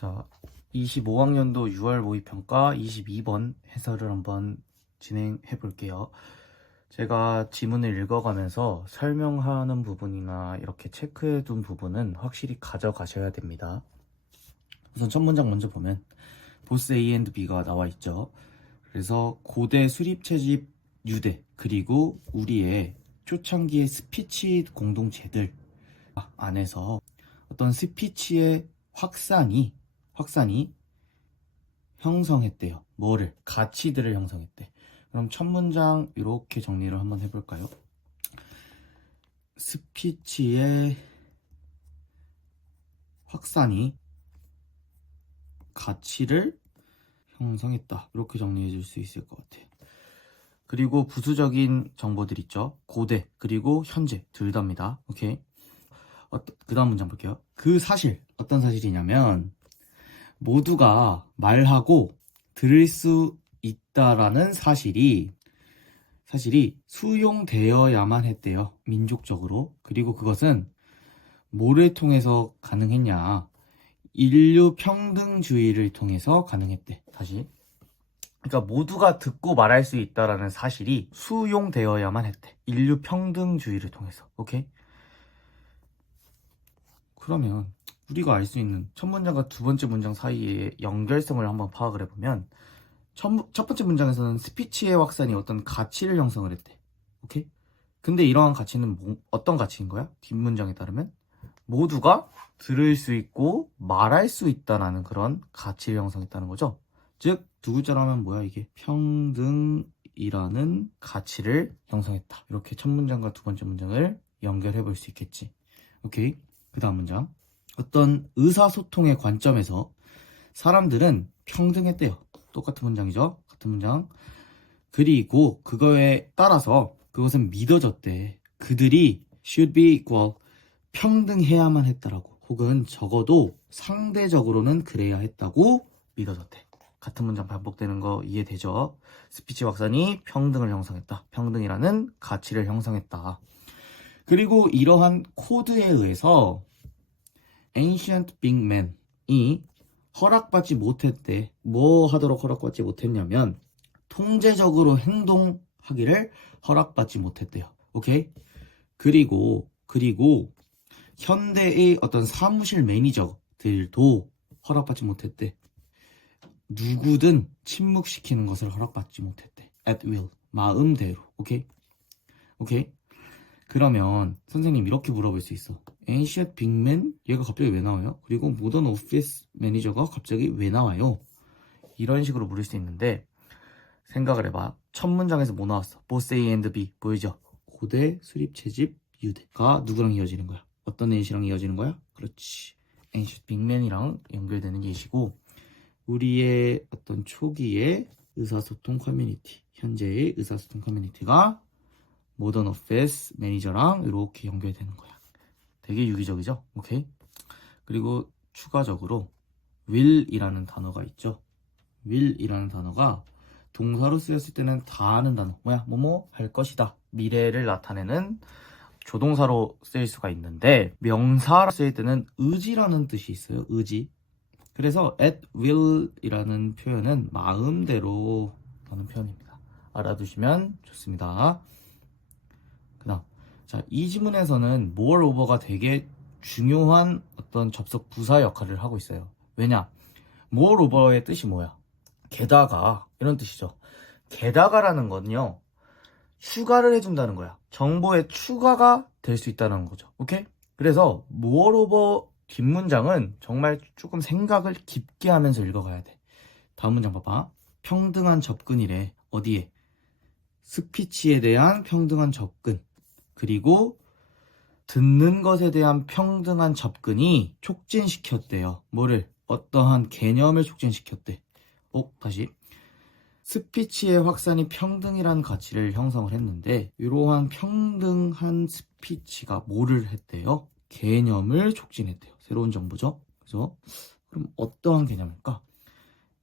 자, 25학년도 6월 모의평가 22번 해설을 한번 진행해 볼게요. 제가 지문을 읽어가면서 설명하는 부분이나 이렇게 체크해 둔 부분은 확실히 가져가셔야 됩니다. 우선 첫 문장 먼저 보면 보스 A and B가 나와 있죠. 그래서 고대 수립 채집 유대 그리고 우리의 초창기의 스피치 공동체들 안에서 어떤 스피치의 확산이 형성했대요. 뭐를? 가치들을 형성했대. 그럼 첫 문장 이렇게 정리를 한번 해볼까요? 스피치의 확산이 가치를 형성했다. 이렇게 정리해 줄 수 있을 것 같아요. 그리고 부수적인 정보들 있죠. 고대 그리고 현재 둘 다입니다. 오케이. 그 다음 문장 볼게요. 그 사실 어떤 사실이냐면 모두가 말하고 들을 수 있다라는 사실이 수용되어야만 했대요. 민족적으로. 그리고 그것은 뭐를 통해서 가능했냐? 인류 평등주의를 통해서 가능했대. 다시. 그러니까 모두가 듣고 말할 수 있다라는 사실이 수용되어야만 했대. 인류 평등주의를 통해서. 오케이? 그러면 우리가 알 수 있는 첫 문장과 두 번째 문장 사이의 연결성을 한번 파악을 해보면 첫 번째 문장에서는 스피치의 확산이 어떤 가치를 형성을 했대. 오케이? 근데 이러한 가치는 어떤 가치인 거야? 뒷문장에 따르면 모두가 들을 수 있고 말할 수 있다라는 그런 가치를 형성했다는 거죠. 즉 두 글자로 하면 뭐야 이게? 평등이라는 가치를 형성했다. 이렇게 첫 문장과 두 번째 문장을 연결해 볼 수 있겠지. 오케이? 그 다음 문장. 어떤 의사소통의 관점에서 사람들은 평등했대요. 똑같은 문장이죠. 같은 문장. 그리고 그거에 따라서 그것은 믿어졌대. 그들이 should be equal, 평등해야만 했다라고. 혹은 적어도 상대적으로는 그래야 했다고 믿어졌대. 같은 문장 반복되는 거 이해되죠? 스피치 확산이 평등을 형성했다. 평등이라는 가치를 형성했다. 그리고 이러한 코드에 의해서 Ancient Big Man이 허락받지 못했대. 뭐 하도록 허락받지 못했냐면 통제적으로 행동하기를 허락받지 못했대요. 오케이? 그리고 현대의 어떤 사무실 매니저들도 허락받지 못했대. 누구든 침묵시키는 것을 허락받지 못했대. At will. 마음대로. 오케이? 그러면 선생님 이렇게 물어볼 수 있어. Ancient Big Man? 얘가 갑자기 왜 나와요? 그리고 Modern Office Manager가 갑자기 왜 나와요? 이런 식으로 물을 수 있는데 생각을 해봐. 첫 문장에서 뭐 나왔어? Both A and B. 보이죠? 고대 수립 채집 유대가 누구랑 이어지는 거야? 어떤 예시랑 이어지는 거야? 그렇지. Ancient Big Man이랑 연결되는 예시고 우리의 어떤 초기의 의사소통 커뮤니티, 현재의 의사소통 커뮤니티가 모던 오피스 매니저랑 이렇게 연결되는 거야. 되게 유기적이죠? 오케이? 그리고 추가적으로 will이라는 단어가 있죠. will이라는 단어가 동사로 쓰였을 때는 다 아는 단어. 뭐야? 뭐뭐 할 것이다. 미래를 나타내는 조동사로 쓰일 수가 있는데 명사로 쓰일 때는 의지라는 뜻이 있어요. 의지. 그래서 at will이라는 표현은 마음대로 라는 표현입니다. 알아두시면 좋습니다. 그 다음, 자, 이 지문에서는 moreover가 되게 중요한 어떤 접속 부사 역할을 하고 있어요. 왜냐? moreover의 뜻이 뭐야? 게다가 이런 뜻이죠. 게다가라는 건요, 추가를 해준다는 거야. 정보의 추가가 될 수 있다는 거죠. 오케이? 그래서 moreover 뒷문장은 정말 조금 생각을 깊게 하면서 읽어가야 돼. 다음 문장 봐봐. 평등한 접근이래. 어디에? 스피치에 대한 평등한 접근. 그리고 듣는 것에 대한 평등한 접근이 촉진시켰대요. 뭐를? 어떠한 개념을 촉진시켰대. 다시. 스피치의 확산이 평등이라는 가치를 형성을 했는데 이러한 평등한 스피치가 뭐를 했대요? 개념을 촉진했대요. 새로운 정보죠. 그래서 그럼 어떠한 개념일까?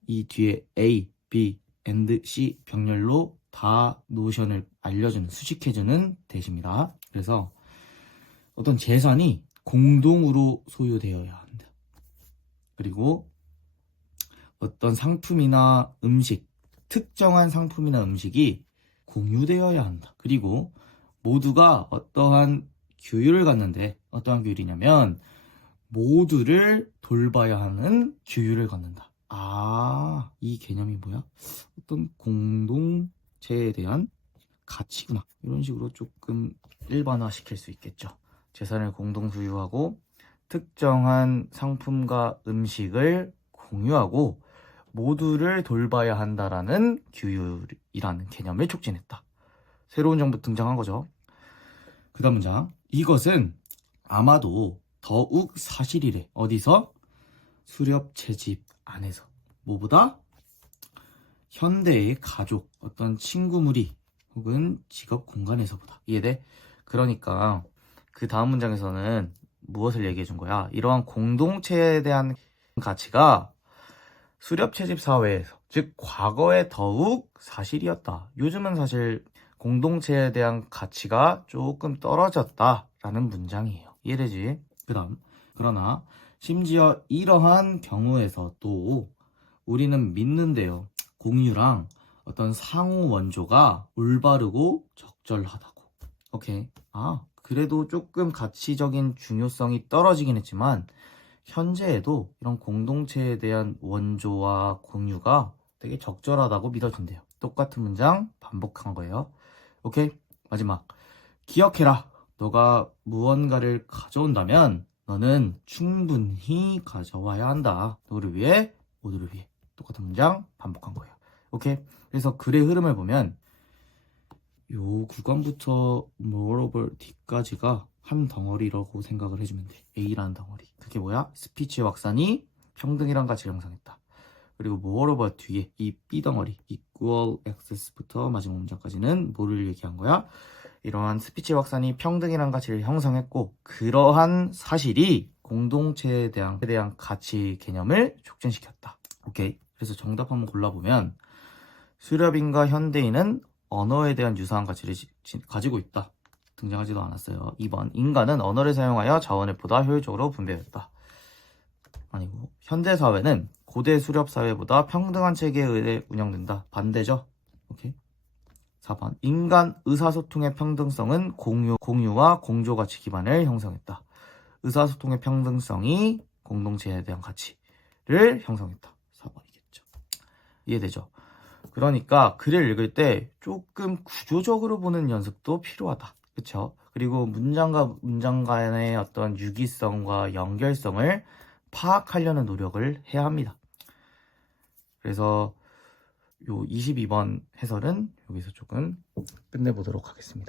이 뒤에 A, B, and C 병렬로 다 노션을 알려주는, 수식해주는 대시입니다. 그래서 어떤 재산이 공동으로 소유되어야 한다. 그리고 어떤 상품이나 음식, 특정한 상품이나 음식이 공유되어야 한다. 그리고 모두가 어떠한 규율을 갖는데, 어떠한 규율이냐면 모두를 돌봐야 하는 규율을 갖는다. 아, 이 개념이 뭐야? 어떤 공동체에 대한 가치구나. 이런 식으로 조금 일반화 시킬 수 있겠죠. 재산을 공동 소유하고 특정한 상품과 음식을 공유하고 모두를 돌봐야 한다라는 규율이라는 개념을 촉진했다. 새로운 정보 등장한 거죠. 그 다음 문장. 이것은 아마도 더욱 사실이래. 어디서? 수렵 채집 안에서. 뭐보다? 현대의 가족, 어떤 친구 무리 혹은 직업 공간에서보다. 이해돼? 그러니까 그 다음 문장에서는 무엇을 얘기해 준 거야? 이러한 공동체에 대한 가치가 수렵 채집 사회에서, 즉 과거에 더욱 사실이었다. 요즘은 사실 공동체에 대한 가치가 조금 떨어졌다라는 문장이에요. 이해되지? 그 다음. 그러나 심지어 이러한 경우에서도 우리는 믿는데요. 공유랑 어떤 상호 원조가 올바르고 적절하다고. 오케이. 그래도 조금 가치적인 중요성이 떨어지긴 했지만 현재에도 이런 공동체에 대한 원조와 공유가 되게 적절하다고 믿어진대요. 똑같은 문장 반복한 거예요. 오케이? 마지막. 기억해라. 너가 무언가를 가져온다면 너는 충분히 가져와야 한다. 너를 위해, 모두를 위해. 똑같은 문장 반복한 거예요. 오케이? 그래서 글의 흐름을 보면 요 구간부터 moreover D까지가 한 덩어리라고 생각을 해주면 돼. A라는 덩어리. 그게 뭐야? 스피치 확산이 평등이란 가치를 형성했다. 그리고 moreover 뒤에 이 B 덩어리 equal access부터 마지막 문장까지는 뭐를 얘기한 거야? 이러한 스피치 확산이 평등이란 가치를 형성했고 그러한 사실이 공동체에 대한 가치 개념을 촉진시켰다. 오케이. 그래서 정답 한번 골라보면 수렵인과 현대인은 언어에 대한 유사한 가치를 가지고 있다. 등장하지도 않았어요. 2번. 인간은 언어를 사용하여 자원을 보다 효율적으로 분배했다. 아니고 현대사회는 고대 수렵사회보다 평등한 체계에 의해 운영된다. 반대죠. 오케이. 4번. 인간 의사소통의 평등성은 공유와 공조 가치 기반을 형성했다. 의사소통의 평등성이 공동체에 대한 가치를 형성했다. 4번이겠죠. 이해되죠? 그러니까 글을 읽을 때 조금 구조적으로 보는 연습도 필요하다. 그쵸? 그리고 문장과 문장 간의 어떤 유기성과 연결성을 파악하려는 노력을 해야 합니다. 그래서 요 22번 해설은 여기서 조금 끝내보도록 하겠습니다.